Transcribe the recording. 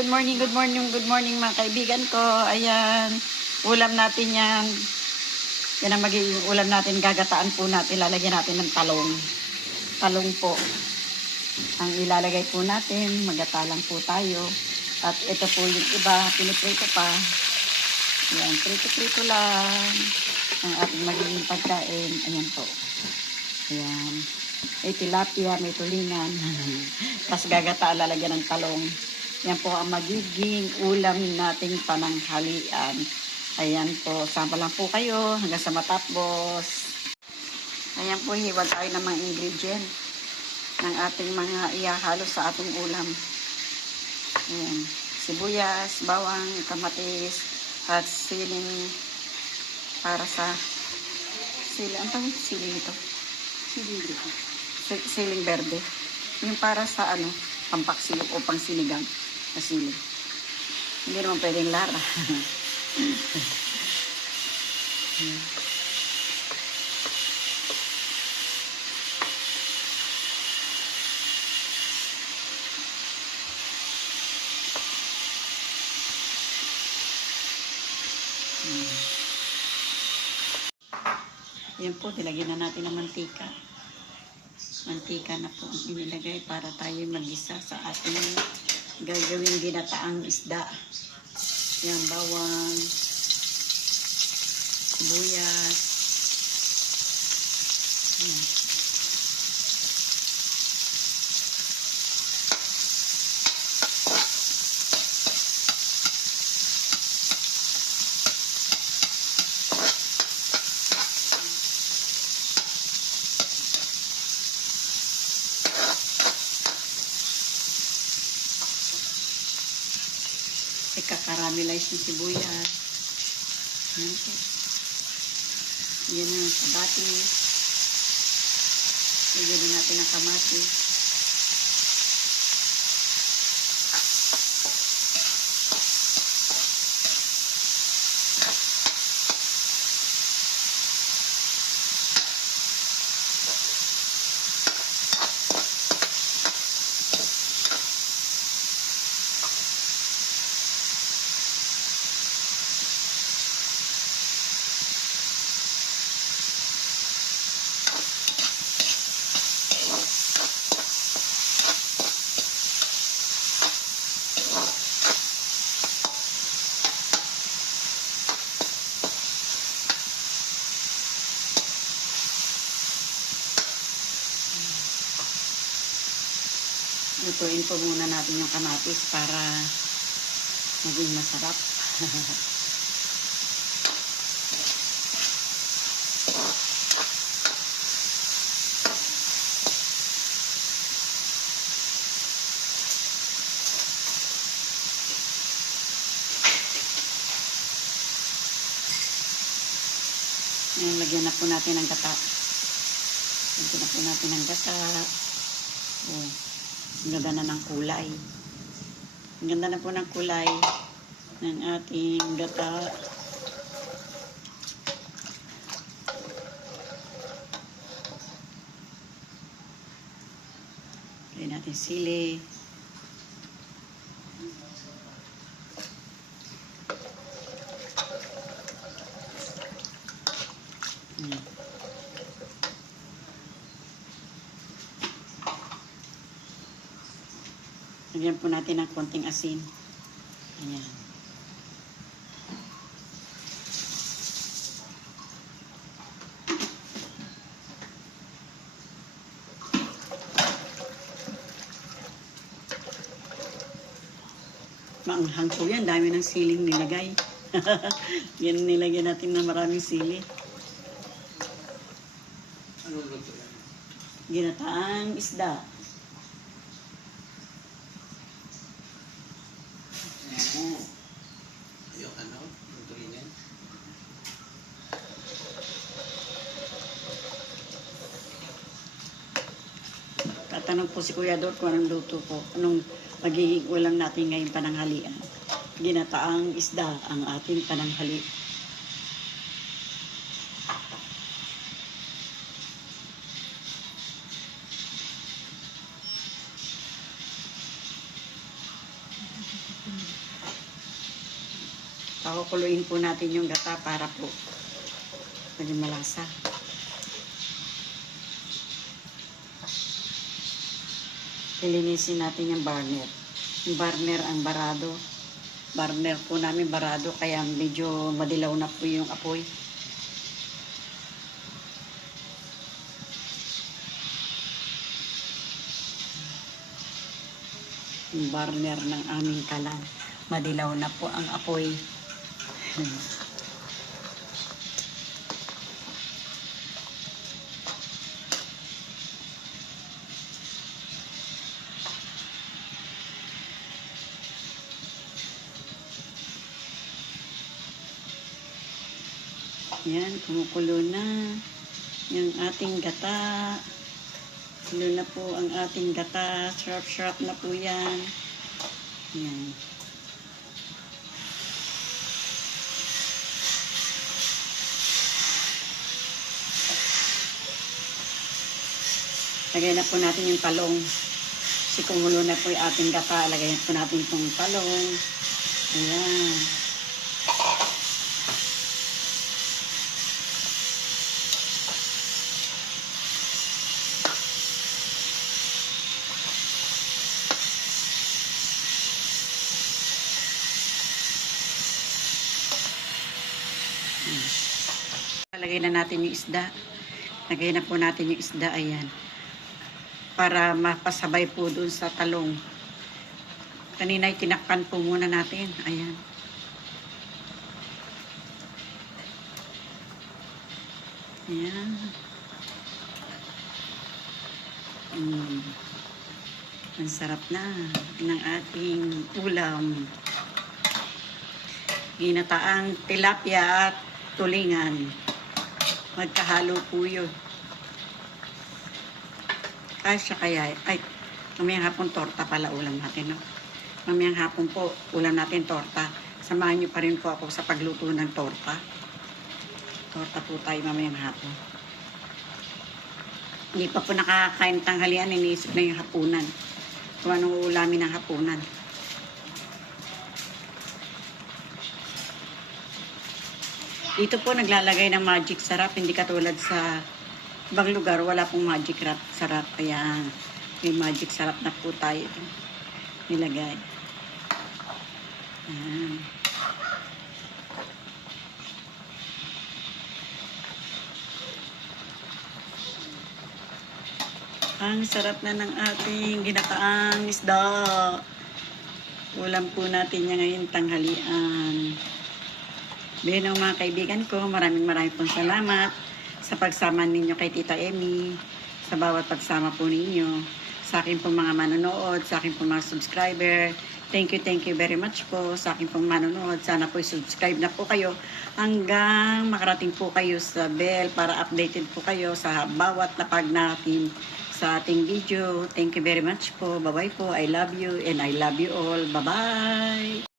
good morning mga kaibigan ko. Ayan, ulam natin yan. Yan ang magiging ulam natin. Gagataan po natin. Lalagyan natin ng talong. Talong po. Ang ilalagay po natin. Magata lang po tayo. At ito po yung iba. Piniprito pa. Ayan, prito-prito lang. Ang ating magiging pagkain. Ayan po. Ayan. May tilapia, may tulingan. Tapos gagataan, lalagyan ng talong. Yan po ang magiging ulam nating pananghalian. Ayan po, sama lang po kayo hanggang sa matapos. Ayan po, hiwa tayo ng mga ingredient ng ating mga ihahalo sa ating ulam. Ayan, sibuyas, bawang, kamatis, at siling para sa sili. Ang tawag siling ito? Siling berde. Yung para sa pampaksiw o pangsinigang na sili. Hindi naman pwedeng lara. Yan po, nilagyan na natin ng mantika. Mantika na po ang inilagay para tayo mag-isa sa ating gagawing ginataang isda. Yan, bawang, sibuyas. Yan. Ika-caramelize yung sibuyas. Yan po. Yan na ang kamatis. Lagyan na natin ang kamatis. Lutuin po muna natin yung kamatis para maging masarap. Ayan, lagyan na po natin ng gata. Lagyan na po natin ng gata. Oh. Ang ganda na ng kulay. Ang ganda na po ng kulay ng ating gata. Lagyan natin sili. Lagyan po natin ng konting asin. Ayan. Maanghang po yan. Dami ng siling nilagay. Yan nilagyan natin na maraming sili. Anong luto yan? Ginataang isda. Yung lutuin yan? Tatanong po si Kuya Dor kung anong luto po. Anong magiging ulam natin ngayong pananghalian. Ginataang isda ang ating pananghali. Pakukuluin po natin yung gata para po maging malasa. Lilinisin natin yung burner. Yung burner ang barado. Burner po namin barado kaya medyo madilaw na po yung apoy. Yung burner ng aming kalan. Madilaw na po ang apoy. Yan, kumukulo na yung ating gata. Kulo na po ang ating gata. Sharp na po yan. Yan. Lagay na po natin yung talong. Kasi kumulo na po yung ating gata. Lagay na po natin itong talong. Ayan. Lagay na natin yung isda. Lagay na po natin yung isda. Ayan. Para mapasabay po dun sa talong. Kanina tinakpan po muna natin. Ayan. Ayan. Ang sarap na ng ating ulam. Ginataang tilapia at tulingan. Magkahalo po yun. Siya kaya, ay, mamayang hapon torta pala ulam natin, no? Mamayang hapon po, ulam natin torta. Samahan niyo pa rin po ako sa pagluto ng torta. Torta po tayo mamayang hapon. Hindi pa po nakakain tanghalian, iniisip na yung hapunan. Kung anong ulamin ng hapunan. Dito po naglalagay ng magic sarap, hindi katulad sa ibang lugar, wala pong magic sarap. Kaya may magic sarap na po tayo nilagay. Ayan. Ang sarap na ng ating ginataang isda. Ulam po natin yan ngayon tanghalian. Bilang mga kaibigan ko, maraming pong salamat sa pagsama ninyo kay Tita Emmy, sa bawat pagsama po ninyo, sa akin pong mga manonood, sa akin pong mga subscriber. Thank you very much po sa akin pong manonood. Sana po subscribe na po kayo hanggang makarating po kayo sa bell para updated po kayo sa bawat lapag natin sa ating video. Thank you very much po. Bye-bye po. I love you and I love you all. Bye-bye!